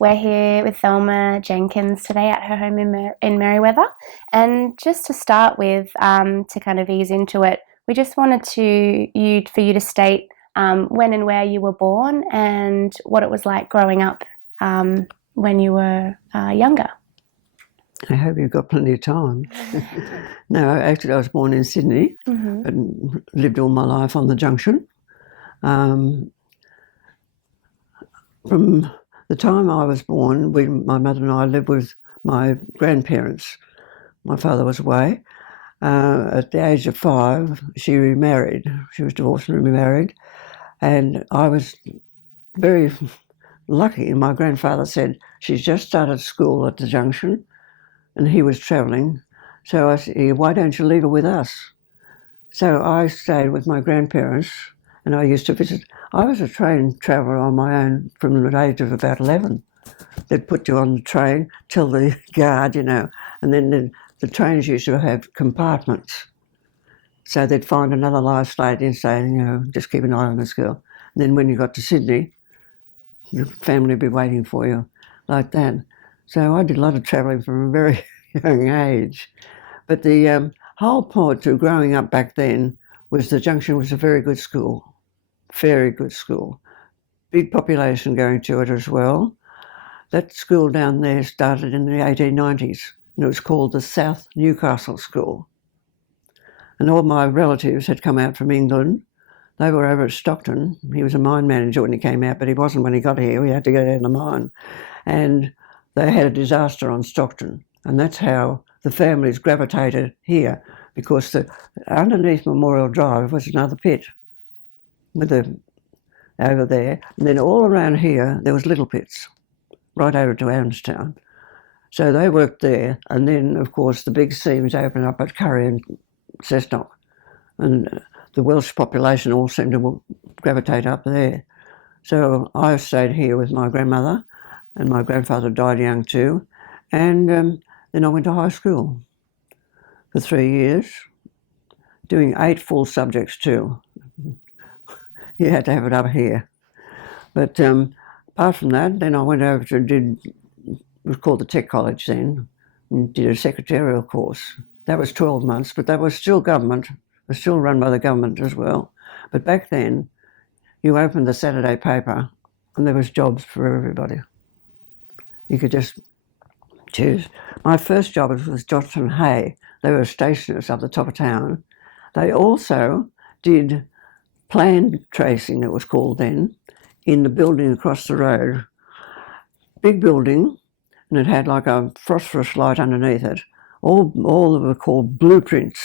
We're here with Thelma Jenkins today at her home in Merewether. And just to start with, to kind of ease into it, we just wanted for you to state when and where you were born and what it was like growing up when you were younger. I hope you've got plenty of time. No, actually I was born in Sydney and lived all my life on the Junction. From the time I was born, my mother and I lived with my grandparents. My father was away. At the age of 5, she remarried. She was divorced and remarried. And I was very lucky. My grandfather said, she's just started school at the Junction and he was travelling. So I said, why don't you leave her with us? So I stayed with my grandparents and I used to visit. I was a train traveller on my own from the age of about 11. They'd put you on the train, tell the guard, and then the trains used to have compartments. So they'd find another live lady and say, just keep an eye on this girl. And then when you got to Sydney, the family would be waiting for you like that. So I did a lot of travelling from a very young age. But the whole point to growing up back then was the Junction was a very good school. Very good school. Big population going to it as well. That school down there started in the 1890s and it was called the South Newcastle School. And all my relatives had come out from England. They were over at Stockton. He was a mine manager when he came out, but he wasn't when he got here. We had to go down the mine. And they had a disaster on Stockton. And that's how the families gravitated here, because underneath Memorial Drive was another pit over there. And then all around here, there was little pits, right over to Adamstown. So they worked there. And then, of course, the big seams opened up at Curry and Cessnock. And the Welsh population all seemed to gravitate up there. So I stayed here with my grandmother, and my grandfather died young too. And then I went to high school for 3 years, doing 8 full subjects too. You had to have it up here. But apart from that, then I went over to it was called the Tech College then, and did a secretarial course. That was 12 months, but that was still government. It was still run by the government as well. But back then, you opened the Saturday paper and there was jobs for everybody. You could just choose. My first job was Johnson Hay. They were stationers up the top of town. They also did plan tracing, it was called then, in the building across the road. Big building, and it had like a phosphorus light underneath it. All that were called blueprints.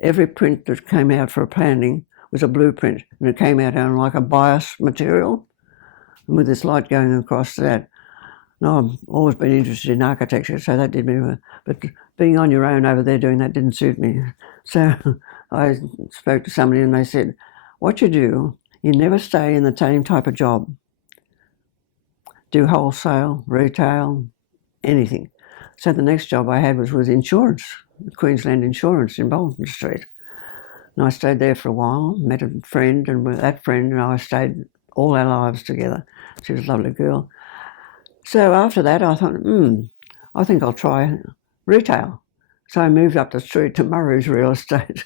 Every print that came out for a planning was a blueprint, and it came out on like a bias material, and with this light going across that. Now, I've always been interested in architecture, so that did me, but being on your own over there doing that didn't suit me. So I spoke to somebody and they said, what you do, you never stay in the same type of job. Do wholesale, retail, anything. So the next job I had was with insurance, Queensland Insurance in Bolton Street. And I stayed there for a while, met a friend, and with that friend and I stayed all our lives together. She was a lovely girl. So after that I thought, I think I'll try retail. So I moved up the street to Murray's Real Estate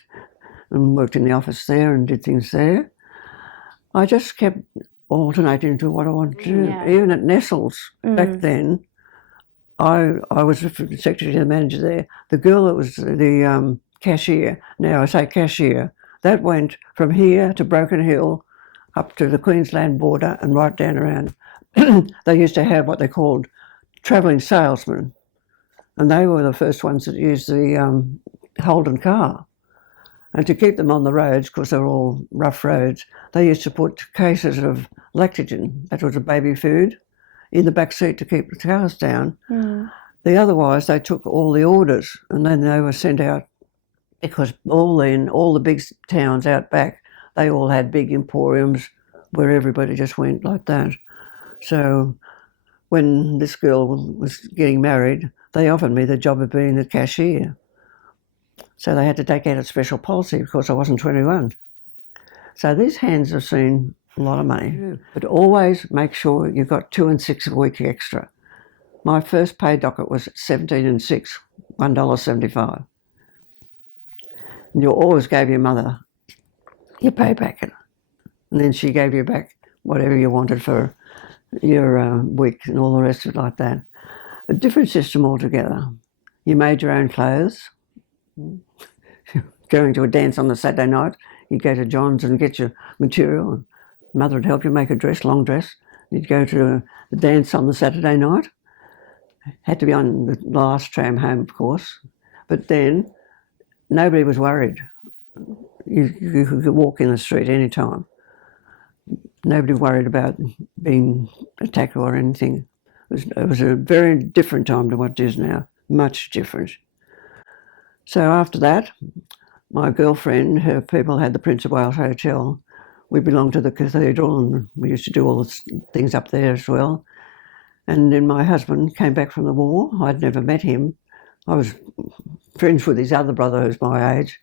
and worked in the office there and did things there. I just kept alternating to what I wanted to do. Yeah. Even at Nestles, back then, I was the secretary to the manager there. The girl that was the cashier, now I say cashier, that went from here to Broken Hill up to the Queensland border and right down around. They used to have what they called travelling salesmen, and they were the first ones that used the Holden car. And to keep them on the roads, because they were all rough roads, they used to put cases of lactogen, that was a baby food, in the back seat to keep the cars down. Otherwise, they took all the orders and then they were sent out, because all the big towns out back, they all had big emporiums where everybody just went like that. So when this girl was getting married, they offered me the job of being the cashier. So they had to take out a special policy because I wasn't 21. So these hands have seen a lot of money. But always make sure you've got 2 and 6 a week extra. My first pay docket was 17 and 6, $1.75. And you always gave your mother your pay back. And then she gave you back whatever you wanted for your week and all the rest of it like that. A different system altogether. You made your own clothes. Going to a dance on the Saturday night, you'd go to John's and get your material, and mother would help you make a dress, long dress. You'd go to the dance on the Saturday night. Had to be on the last tram home, of course. But then nobody was worried. You could walk in the street any time. Nobody worried about being attacked or anything. It was a very different time to what it is now, much different. So after that, my girlfriend, her people had the Prince of Wales Hotel. We belonged to the cathedral and we used to do all the things up there as well. And then my husband came back from the war. I'd never met him. I was friends with his other brother who's my age.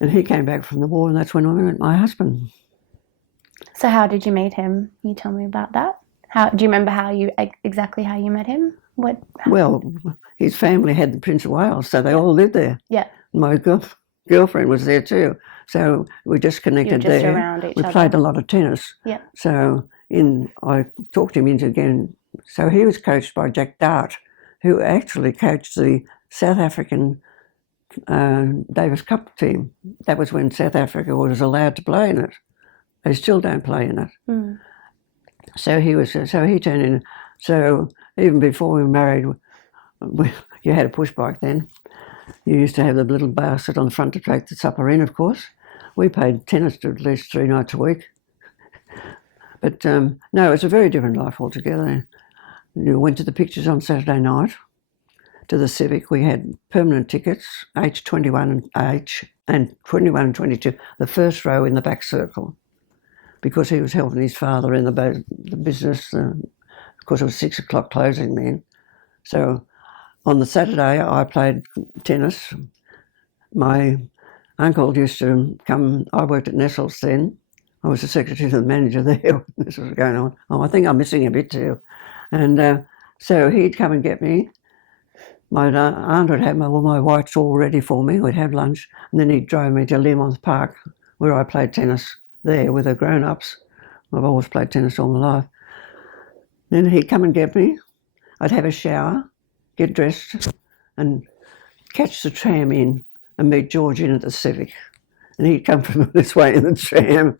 And he came back from the war, and that's when I met my husband. So how did you meet him? Can you tell me about that? Do you remember exactly how you met him? Well, his family had the Prince of Wales, so they all lived there. Yeah. My girlfriend was there too. So we just connected You're just there. Around each we other. Played a lot of tennis. Yeah. So I talked him into again. So he was coached by Jack Dart, who actually coached the South African Davis Cup team. That was when South Africa was allowed to play in it. They still don't play in it. Mm. So he turned in. So even before we were married, you had a push bike then. You used to have the little basket on the front to take the supper in, of course. We played tennis at least 3 nights a week. But no, it's a very different life altogether. You went to the pictures on Saturday night, to the Civic. We had permanent tickets, H21 and 21 and 22, the first row in the back circle, because he was helping his father in the business. Of course, it was 6 o'clock closing then. So on the Saturday, I played tennis. My uncle used to come. I worked at Nestle's then. I was the secretary to the manager there when this was going on. Oh, I think I'm missing a bit too. And so he'd come and get me. My aunt would have my whites all ready for me. We'd have lunch, and then he'd drive me to Learmonth Park, where I played tennis there with the grown-ups. I've always played tennis all my life. Then he'd come and get me. I'd have a shower, get dressed, and catch the tram in and meet George in at the Civic. And he'd come from this way in the tram.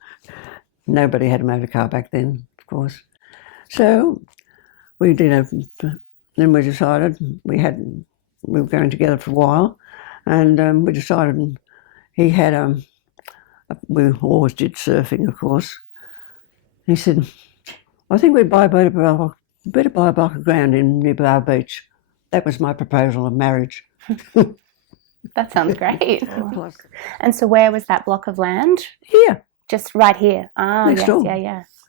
Nobody had a motor car back then, of course. So we did then we decided we were going together for a while, and we decided he had we always did surfing, of course. He said, I think we'd better buy a block of ground in near Bar Beach. That was my proposal of marriage. That sounds great. And so where was that block of land? Here. Just right here. Next door.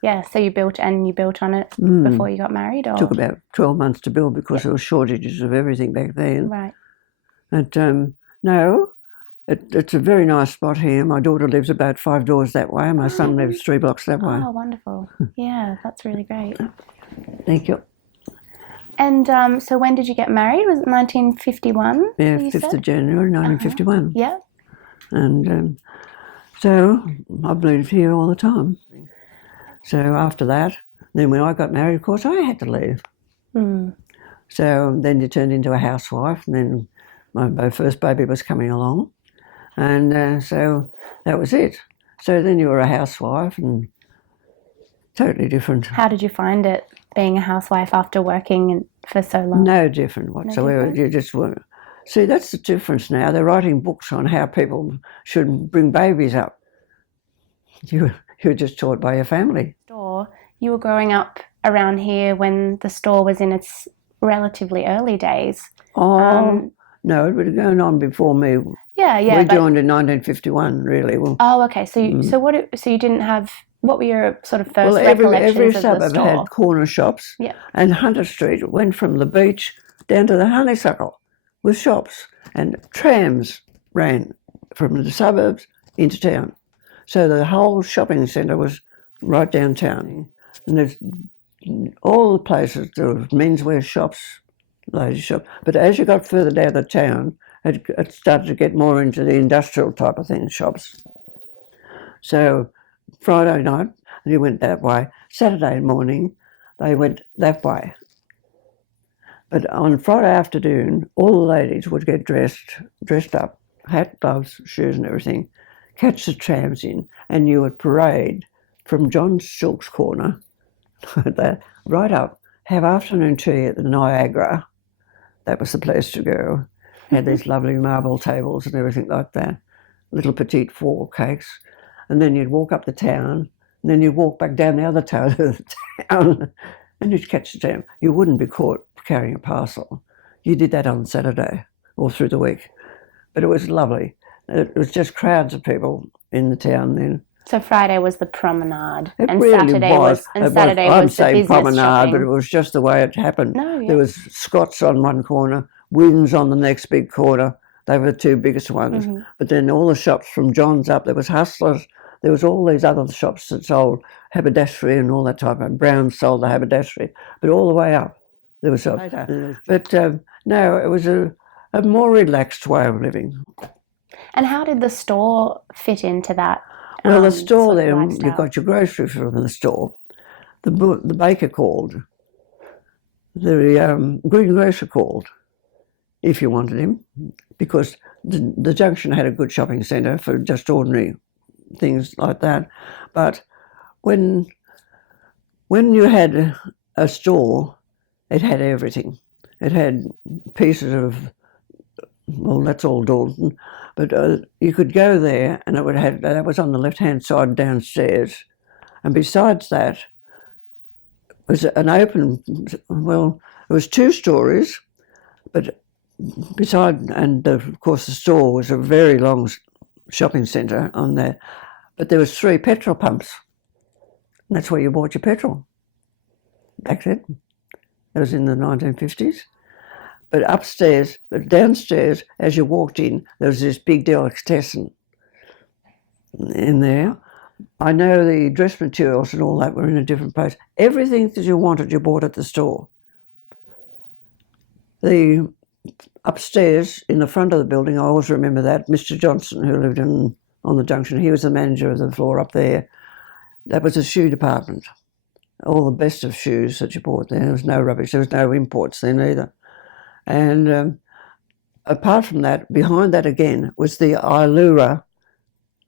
Yeah. So you built on it before you got married? Or? It took about 12 months to build because there were shortages of everything back then. Right. But no, it's a very nice spot here. My daughter lives about 5 doors that way. My son lives 3 blocks that way. Oh, wonderful. Yeah, that's really great. Thank you. And so when did you get married? Was it 1951? Yeah, 5th of January 1951. Yeah. And so I've lived here all the time. So after that, then when I got married, of course, I had to leave. Mm. So then you turned into a housewife, and then my first baby was coming along. And so that was it. So then you were a housewife and totally different. How did you find it, being a housewife after working for so long? No different whatsoever. No different? You just weren't. See, that's the difference now. They're writing books on how people should bring babies up. You're just taught by your family. You were growing up around here when the store was in its relatively early days. Oh, no, it would have gone on before me. Yeah. We joined in 1951, really. Well, okay. So you didn't have. What were your sort of first recollections every of the suburb store? had corner shops. Yeah. And Hunter Street went from the beach down to the honeysuckle with shops, and trams ran from the suburbs into town. So the whole shopping centre was right downtown. And there's all the places, there were menswear shops, ladies' shops. But as you got further down the town, it started to get more into the industrial type of thing, shops. So Friday night, you went that way. Saturday morning, they went that way. But on Friday afternoon, all the ladies would get dressed up, hat, gloves, shoes and everything, catch the trams in, and you would parade from John Silk's corner, that, right up, have afternoon tea at the Niagara. That was the place to go. Had these lovely marble tables and everything like that, little petite four cakes. And then you'd walk up the town, and then you'd walk back down the other town, and you'd catch the tram. You wouldn't be caught carrying a parcel. You did that on Saturday or through the week. But it was lovely. It was just crowds of people in the town then. So Friday was the promenade, It and really Saturday was I'm the saying business promenade, shopping. but it was just the way it happened. No, yeah. There was Scots on one corner, Wynn's on the next big corner. They were the two biggest ones. Mm-hmm. But then all the shops from John's up, there was Hustlers, there was all these other shops that sold haberdashery and all that type of. Brown sold the haberdashery, but all the way up there was shops. But no, it was a more relaxed way of living. And how did the store fit into that? Well, the store sort of then, lifestyle? you got your groceries from the store. The baker called. The greengrocer called, if you wanted him, because the Junction had a good shopping centre for just ordinary things like that. But when you had a store, it had everything. It had pieces of, well, that's all Dalton, but you could go there and that was on the left-hand side downstairs. And besides that, it was an open, well, it was 2 stories, but of course the store was a very long shopping centre on there, but there was 3 petrol pumps. And that's where you bought your petrol back then. It was in the 1950s. But downstairs, as you walked in, there was this big delicatessen in there. I know the dress materials and all that were in a different place. Everything that you wanted, you bought at the store. The upstairs in the front of the building, I always remember that, Mr. Johnson, who lived on the Junction, he was the manager of the floor up there. That was a shoe department. All the best of shoes that you bought there. There was no rubbish. There was no imports then either. And apart from that, behind that again was the Ilura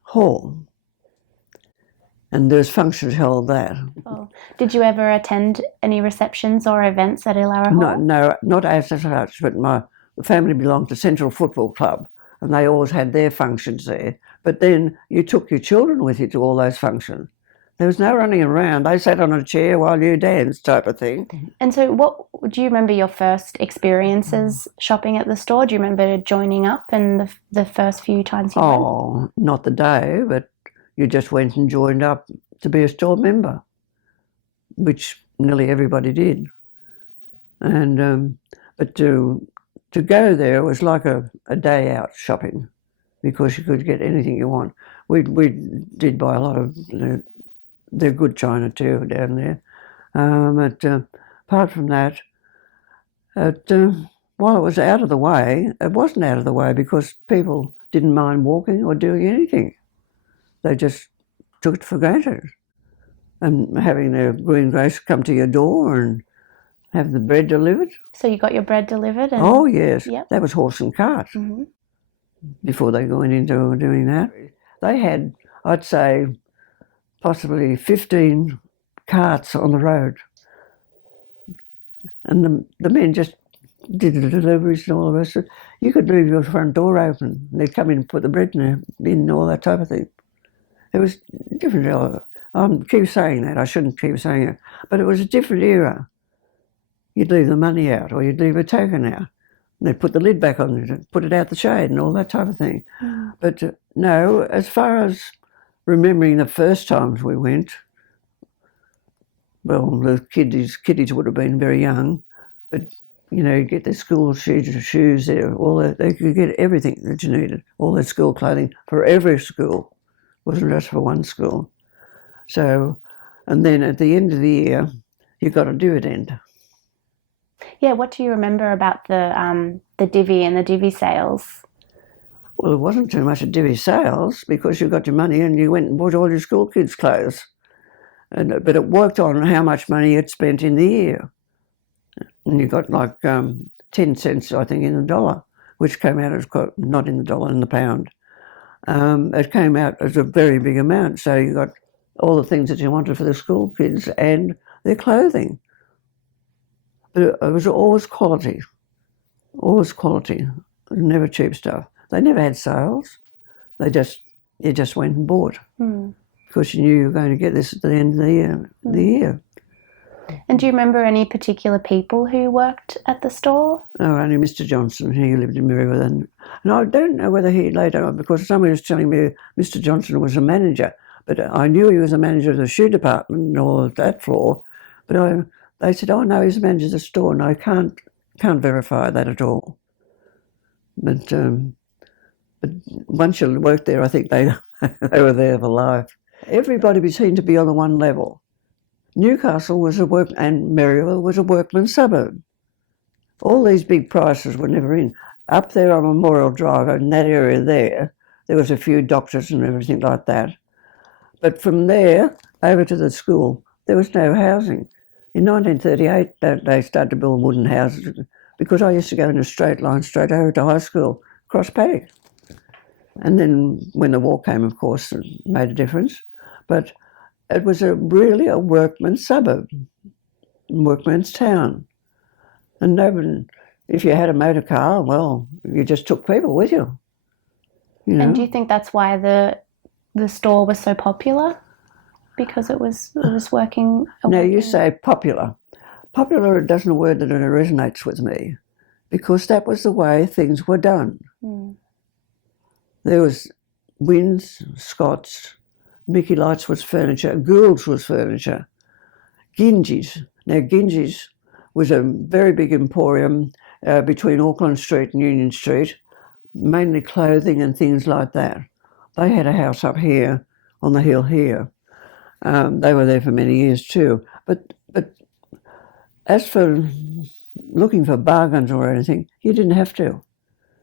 Hall. And there's functions held there. Oh. Did you ever attend any receptions or events at Illara Hall? No, not as such, but my family belonged to Central Football Club, and they always had their functions there. But then you took your children with you to all those functions. There was no running around. They sat on a chair while you danced, type of thing. And so do you remember your first experiences shopping at the store? Do you remember joining up and the first few times you went? Oh, not the day, but you just went and joined up to be a store member, which nearly everybody did. And but to go there was like a day out shopping, because you could get anything you want. We did buy a lot of they're good china too down there. But apart from that, while it was out of the way, it wasn't out of the way because people didn't mind walking or doing anything. They just took it for granted. And having their greengrocer come to your door and have the bread delivered. So you got your bread delivered? And, oh, yes. Yep. That was horse and cart before they went into doing that. They had, I'd say, possibly 15 carts on the road. And the men just did the deliveries and all the rest of it. You could leave your front door open and they'd come in and put the bread in and all that type of thing. It was different. I keep saying that. I shouldn't keep saying it. But it was a different era. You'd leave the money out or you'd leave a token out. And they'd put the lid back on it and put it out the shade and all that type of thing. But no, as far as remembering the first times we went, well, the kiddies would have been very young, but, you know, you get their school shoes there, they could get everything that you needed, all their school clothing for every school. It wasn't just for one school. So And then at the end of the year, you got a dividend. Yeah, what do you remember about the divvy and the divvy sales? Well, it wasn't too much a divvy sales because you got your money and you went and bought all your school kids' clothes. But it worked on how much money you'd spent in the year. And you got like 10 cents, I think, in the dollar, which came out as not in the dollar, in the pound. It came out as a very big amount. So you got all the things that you wanted for the school kids and their clothing. But it was always quality, never cheap stuff. They never had sales. You just went and bought because you knew you were going to get this at the end of the year. And do you remember any particular people who worked at the store? Oh, only Mr. Johnson. He lived in Merewether. And I don't know whether he later, because somebody was telling me Mr. Johnson was a manager, but I knew he was a manager of the shoe department or that floor. But they said, oh, no, he's a manager of the store. And I can't verify that at all. But once you worked there, I think they were there for life. Everybody seemed to be on the one level. Newcastle was and Merewether was a workman's suburb. All these big prices were never in. Up there on Memorial Drive, in that area there was a few doctors and everything like that. But from there over to the school, there was no housing. In 1938, they started to build wooden houses because I used to go in a straight line straight over to high school, across paddock. And then when the war came, of course, it made a difference. But it was really a workman's suburb, workman's town. And nobody, if you had a motor car, well, you just took people with you. And do you think that's why the store was so popular? Because it was working? No, you say popular. Popular isn't a word that resonates with me because that was the way things were done. There was Wynns, Scott's, Mickey Lights was furniture, Gould's was furniture, Gingy's. Now, Gingy's was a very big emporium between Auckland Street and Union Street, mainly clothing and things like that. They had a house up here on the hill here. They were there for many years too. But as for looking for bargains or anything, you didn't have to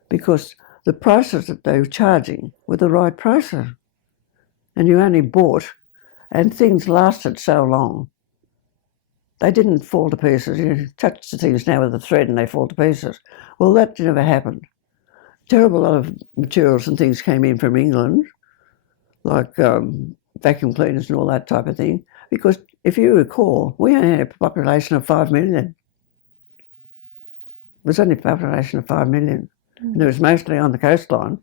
because the prices that they were charging were the right prices. And you only bought, and things lasted so long. They didn't fall to pieces. You touch the things now with a thread and they fall to pieces. Well, that never happened. Terrible lot of materials and things came in from England, like vacuum cleaners and all that type of thing, because if you recall, we only had a population of 5 million. It was only a population of 5 million. And it was mostly on the coastline.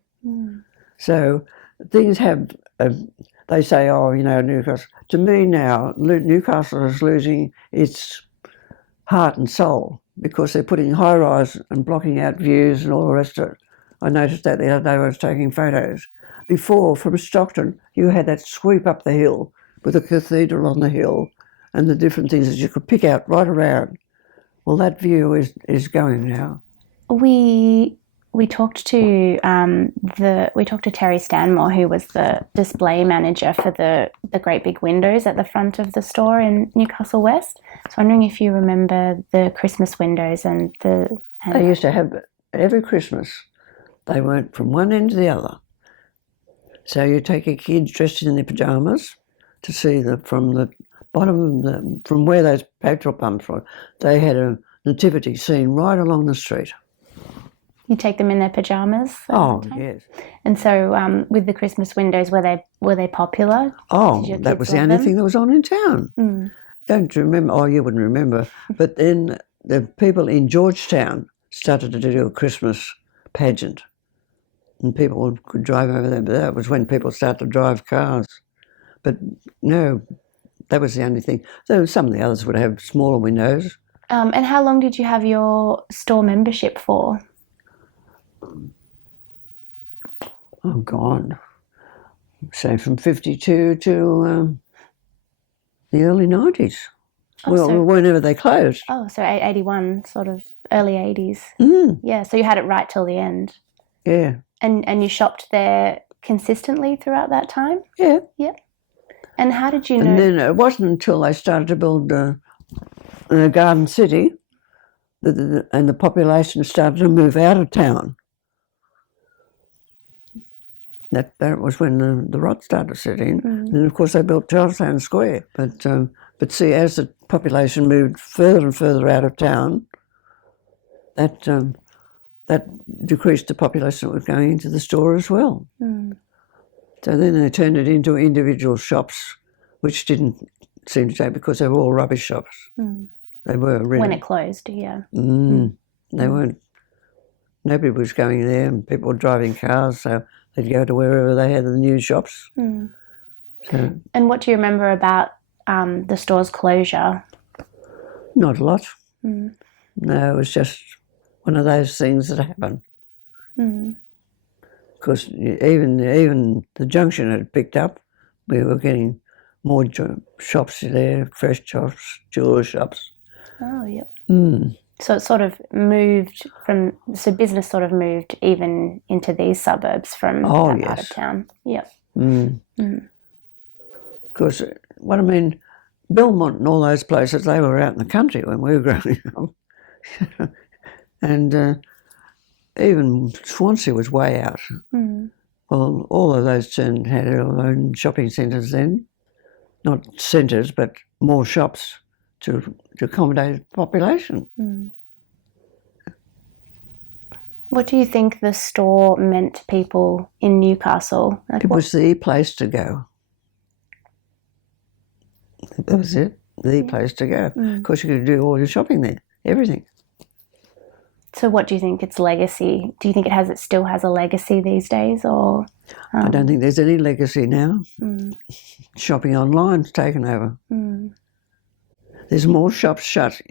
So things have, they say, oh, Newcastle. To me now, Newcastle is losing its heart and soul because they're putting high-rise and blocking out views and all the rest of it. I noticed that the other day when I was taking photos. Before, from Stockton, you had that sweep up the hill with the cathedral on the hill and the different things that you could pick out right around. Well, that view is going now. We talked to Terry Stanmore, who was the display manager for the great big windows at the front of the store in Newcastle West. I was wondering if you remember the Christmas windows and They used to have every Christmas. They went from one end to the other. So you take your kids dressed in their pyjamas to see from the bottom, from where those petrol pumps were. They had a nativity scene right along the street. You take them in their pyjamas? Oh, yes. And so with the Christmas windows, were they popular? Oh, that was the only thing that was on in town. Don't you remember? Oh, you wouldn't remember. But then the people in Georgetown started to do a Christmas pageant. And people could drive over there, but that was when people started to drive cars. But no, that was the only thing. So some of the others would have smaller windows. And how long did you have your store membership for? Oh, God. So from 52 to the early 90s. Whenever they closed. Oh, so 81, sort of early 80s. Yeah, so you had it right till the end. Yeah. And you shopped there consistently throughout that time? Yeah. Yeah. And how did you know? And then it wasn't until they started to build a garden city and the population started to move out of town. That was when the rot started to set in. Mm. And of course they built Charlestown Square. But see, as the population moved further and further out of town, that decreased the population that was going into the store as well. Mm. So then they turned it into individual shops, which didn't seem to take because they were all rubbish shops. Mm. They were really. When it closed, yeah. They weren't. Nobody was going there, and people were driving cars, so they'd go to wherever they had the new shops. Mm. So, and what do you remember about the store's closure? Not a lot. Mm. No, it was just one of those things that happened. Because even the Junction had picked up. We were getting more shops there, fresh shops, jeweler shops. Oh, yep. Mm. So it sort of moved business sort of moved even into these suburbs from that part of town. Yep. Because, Belmont and all those places, they were out in the country when we were growing up. And even Swansea was way out. Mm. Well, all of those had their own shopping centres then. Not centres, but more shops to accommodate the population. Mm. What do you think the store meant to people in Newcastle? It was the place to go. That was it, the place to go. Of course, you could do all your shopping there, everything. So what do you think its legacy? Do you think it still has a legacy these days, or? I don't think there's any legacy now. Mm. Shopping online's taken over. Mm. There's more shops shut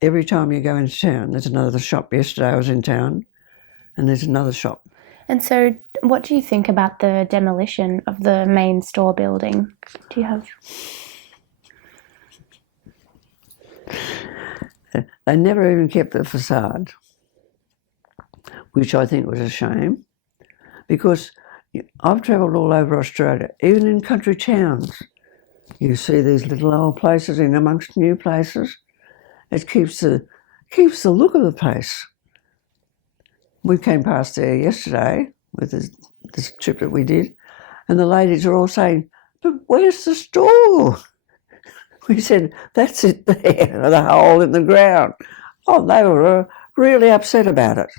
every time you go into town. There's another shop. Yesterday I was in town, and there's another shop. And so, what do you think about the demolition of the main store building? Do you have? They never even kept the facade, which I think was a shame, because I've travelled all over Australia, even in country towns. You see these little old places in amongst new places. It keeps the look of the place. We came past there yesterday with this trip that we did, and the ladies are all saying, "But where's the store?" We said, "That's it there, the hole in the ground." Oh, they were really upset about it.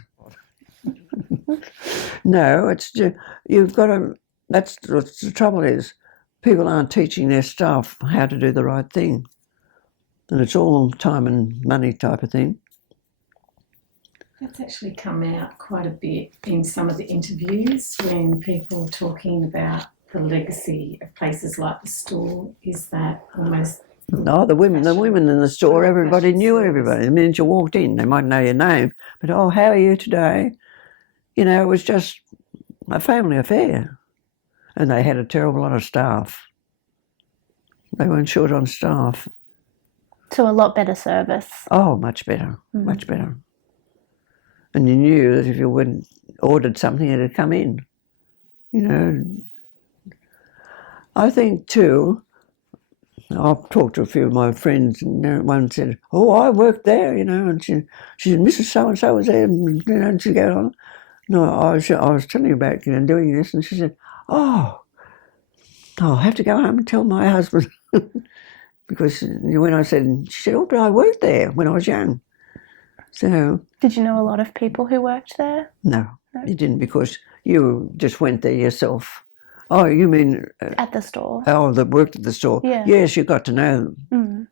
No, it's just, you've got to, that's what the trouble is. People aren't teaching their staff how to do the right thing. And it's all time and money type of thing. That's actually come out quite a bit in some of the interviews when people are talking about the legacy of places like the store, is that almost... No, the women in the store, everybody knew everybody. The minute you walked in, they might know your name, but, "Oh, how are you today?" You know, it was just a family affair. And they had a terrible lot of staff. They weren't short on staff. So a lot better service. Oh, much better, much better. And you knew that if you ordered something, it'd come in. You know, I think too, I've talked to a few of my friends, and one said, "Oh, I worked there," you know, and she said, "Mrs. So-and-so was there," and, you know, and she'd go on. No, I was telling you about, you know, doing this, and she said, "Oh, I'll have to go home and tell my husband." Because when I said, she said, "Oh, but I worked there when I was young." So. Did you know a lot of people who worked there? No, you didn't, because you just went there yourself. Oh, you mean... at the store? Oh, that worked at the store. Yeah. Yes, you got to know them. Mm.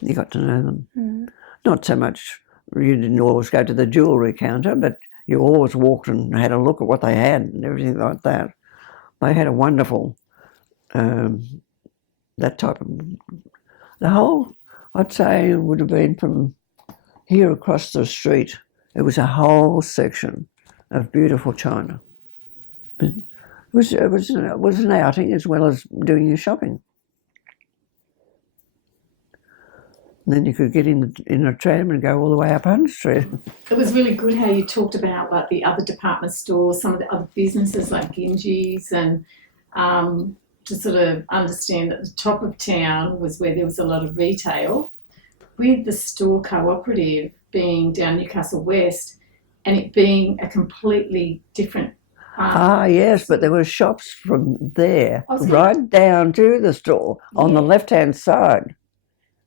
You got to know them. Mm. Not so much, you didn't always go to the jewellery counter, but you always walked and had a look at what they had and everything like that. They had a wonderful, that type of... The whole, I'd say, would have been from here across the street. It was a whole section of beautiful china. But it was an outing as well as doing your shopping. And then you could get in a tram and go all the way up Hunt Street. It was really good how you talked about like the other department stores, some of the other businesses like Gingy's, and to sort of understand that the top of town was where there was a lot of retail, with the store cooperative being down Newcastle West and it being a completely different. Yes, but there were shops from there was right down to the store on the left-hand side.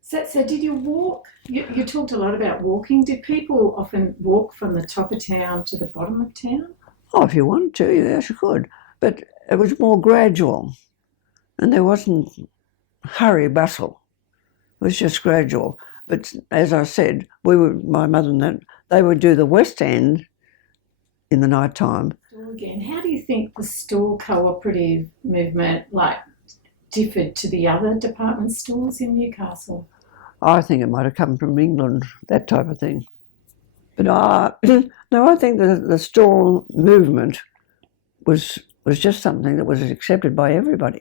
So did you walk? You talked a lot about walking. Did people often walk from the top of town to the bottom of town? Oh, if you wanted to, yes, you could. But it was more gradual, and there wasn't hurry bustle. It was just gradual. But as I said, my mother and that, they would do the West End in the night time. Again, how do you think the store cooperative movement differed to the other department stores in Newcastle? I think it might have come from England, that type of thing. But no, I think the store movement was just something that was accepted by everybody.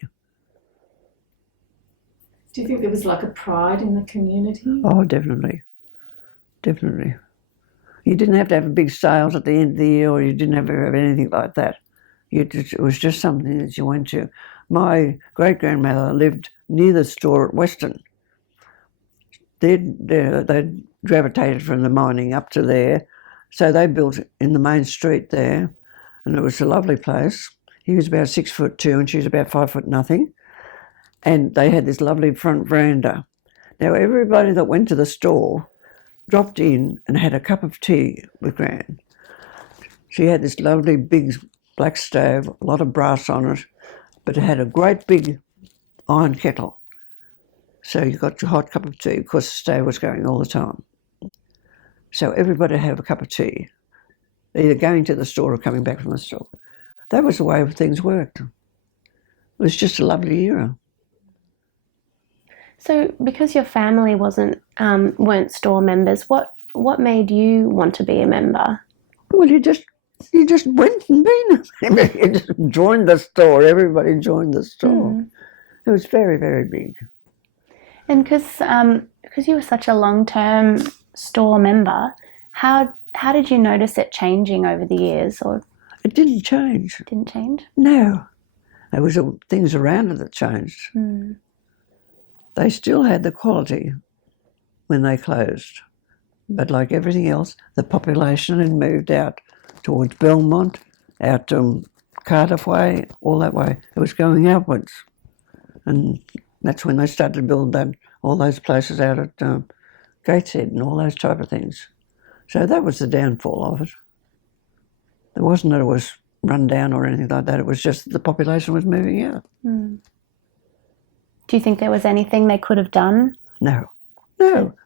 Do you think there was like a pride in the community? Oh, definitely. Definitely. You didn't have to have big sales at the end of the year, or you didn't have to have anything like that. It was just something that you went to. My great-grandmother lived near the store at Weston. They'd gravitated from the mining up to there, so they built in the main street there, and it was a lovely place. He was about 6'2" and she was about 5' nothing, and they had this lovely front veranda. Now everybody that went to the store dropped in and had a cup of tea with Gran. She had this lovely big black stove, a lot of brass on it, but it had a great big iron kettle. So you got your hot cup of tea because the stove was going all the time. So everybody had a cup of tea, either going to the store or coming back from the store. That was the way things worked. It was just a lovely era. So, because your family weren't store members, what made you want to be a member? Well, you just went and been. You just joined the store. Everybody joined the store. Mm. It was very, very big. And because you were such a long-term store member, how did you notice it changing over the years? Or it didn't change. It didn't change? No. There was things around it that changed. Mm. They still had the quality when they closed. But like everything else, the population had moved out towards Belmont, out to Cardiff Way, all that way. It was going outwards. And that's when they started to build all those places out at Gateshead and all those type of things. So that was the downfall of it. It wasn't that it was run down or anything like that. It was just that the population was moving out. Mm. Do you think there was anything they could have done? No,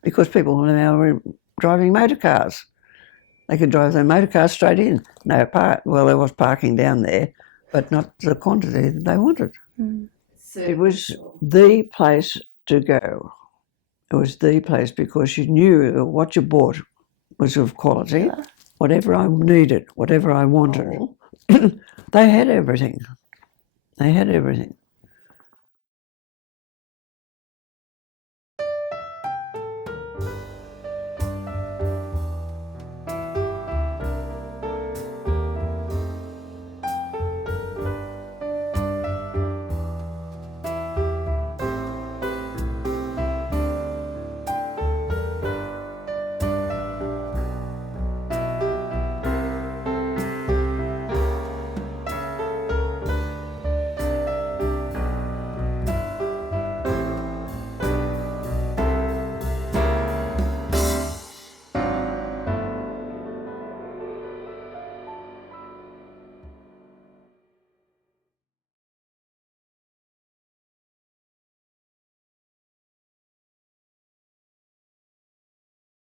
because people now were driving motor cars. They could drive their motor cars straight in. No park. Well, there was parking down there, but not the quantity that they wanted. Mm. It was the place to go. It was the place because you knew what you bought was of quality. Yeah. Whatever I needed, whatever I wanted, they had everything. They had everything.